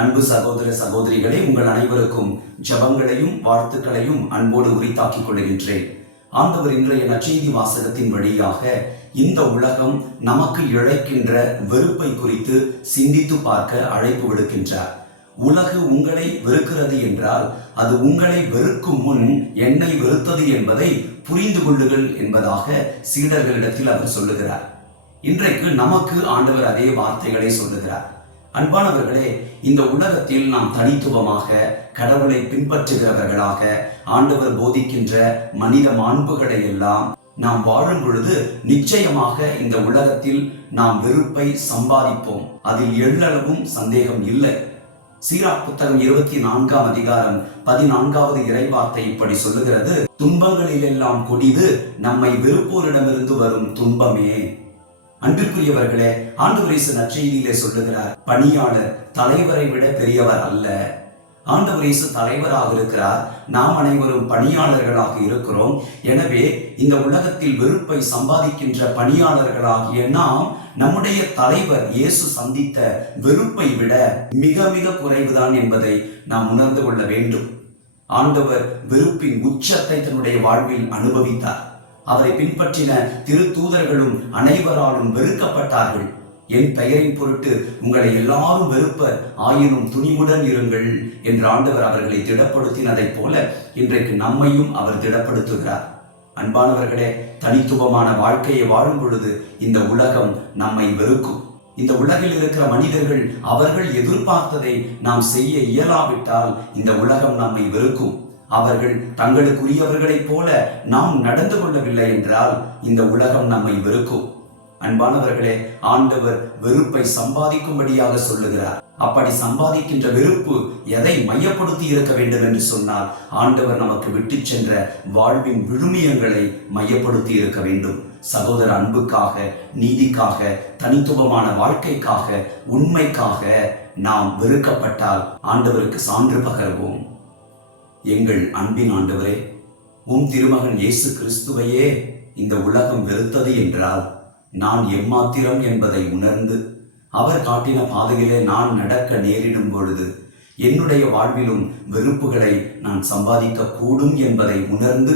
அன்பு சகோதர சகோதரிகளே உங்கள் அனைவருக்கும் ஜபங்களையும் வாழ்த்துக்களையும் அன்போடு உரித்தாக்கிக் கொள்கின்றேன். ஆண்டவர் இன்றைய நற்செய்தி வாசகத்தின் வழியாக இந்த உலகம் நமக்கு இழைக்கின்ற வெறுப்பை குறித்து சிந்தித்து பார்க்க அழைப்பு விடுக்கின்றார். உலகு உங்களை வெறுக்கிறது என்றால் அது உங்களை வெறுக்கும் முன் என்னை வெறுத்தது என்பதை புரிந்து கொள்ளுங்கள் என்பதாக சீடர்களிடத்தில் அவர் சொல்லுகிறார். இன்றைக்கு நமக்கு ஆண்டவர் அதே வார்த்தைகளை சொல்லுகிறார். அன்பானவர்களே இந்த உலகத்தில் நாம் தனித்துவமாக கடவுளை பின்பற்றுகிறவர்களாக ஆண்டவர் போதிக்கின்ற மனித மாண்புகளை எல்லாம் நாம் வாழும் பொழுது நிச்சயமாக இந்த உலகத்தில் நாம் வெறுப்பை சம்பாதிப்போம். அதில் எள்ளளவும் சந்தேகம் இல்லை. சீரா புத்தகம் இருபத்தி நான்காம் அதிகாரம் பதினான்காவது இறைவார்த்தை இப்படி சொல்லுகிறது துன்பங்களிலெல்லாம் கொடிது நம்மை வெறுப்போரிடமிருந்து வரும் துன்பமே. அன்பிற்குரியவர்களே ஆண்டவரேசு நற்செய்தியிலே சொல்லுகிறார் பணியாளர் தலைவரை விட பெரியவர் அல்ல. ஆண்டவரேசு தலைவராக இருக்கிறார். நாம் அனைவரும் பணியாளர்களாக இருக்கிறோம். எனவே இந்த உலகத்தில் வெறுப்பை சம்பாதிக்கின்ற பணியாளர்களாகிய நாம் நம்முடைய தலைவர் இயேசு சந்தித்த வெறுப்பை விட மிக மிக குறைவுதான் என்பதை நாம் உணர்ந்து கொள்ள வேண்டும். ஆண்டவர் வெறுப்பின் உச்சத்தை தன்னுடைய வாழ்வில் அனுபவித்தார். அவரை பின்பற்றின திருத்தூதர்களும் அனைவராலும் வெறுக்கப்பட்டார்கள். என் பெயரின் பொருட்டு உங்களை எல்லாரும் வெறுப்ப ஆயினும் துணிவுடன் இருங்கள் என்று ஆண்டவர் அவர்களை திடப்படுத்தினதைப் போல இன்றைக்கு நம்மையும் அவர் திடப்படுத்துகிறார். அன்பானவர்களே தனித்துவமான வாழ்க்கையை வாழும் பொழுது இந்த உலகம் நம்மை வெறுக்கும். இந்த உலகில் இருக்கிற மனிதர்கள் அவர்கள் எதிர்பார்த்ததை நாம் செய்ய இயலாவிட்டால் இந்த உலகம் நம்மை வெறுக்கும். அவர்கள் தங்களுக்குரியவர்களைப் போல நாம் நடந்து கொள்ளவில்லை என்றால் இந்த உலகம் நம்மை வெறுக்கும். அன்பானவர்களே ஆண்டவர் வெறுப்பை சம்பாதிக்கும்படியாக சொல்லுகிறார். அப்படி சம்பாதிக்கின்ற வெறுப்பு எதை மையப்படுத்தி இருக்க வேண்டும் என்று சொன்னால் ஆண்டவர் நமக்கு விட்டு சென்ற வாழ்வின் விழுமியங்களை மையப்படுத்தி இருக்க வேண்டும். சகோதர அன்புக்காக நீதிக்காக தனித்துவமான வாழ்க்கைக்காக உண்மைக்காக நாம் வெறுக்கப்பட்டால் ஆண்டவருக்கு சான்று பகர்வோம். எங்கள் அன்பின் ஆண்டவரே உம் திருமகன் இயேசு கிறிஸ்துவையே இந்த உலகம் வெறுத்தது என்றால் நான் எம்மாத்திரம் என்பதை உணர்ந்து அவர் காட்டின பாதையிலே நான் நடக்க நேரிடும் பொழுது என்னுடைய வாழ்விலும் வெறுப்புகளை நான் சம்பாதிக்க கூடும் என்பதை உணர்ந்து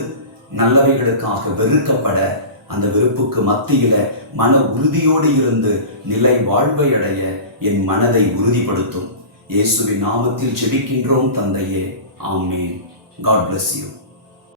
நல்லவைகளுக்காக வெறுக்கப்பட அந்த வெறுப்புக்கு மத்தியில மன உறுதியோடு இருந்து நிலை வாழ்வை அடைய என் மனதை உறுதிப்படுத்தும். இயேசுவின் நாமத்தில் ஜெபிக்கின்றோம் தந்தையே. ஆமேன். God bless you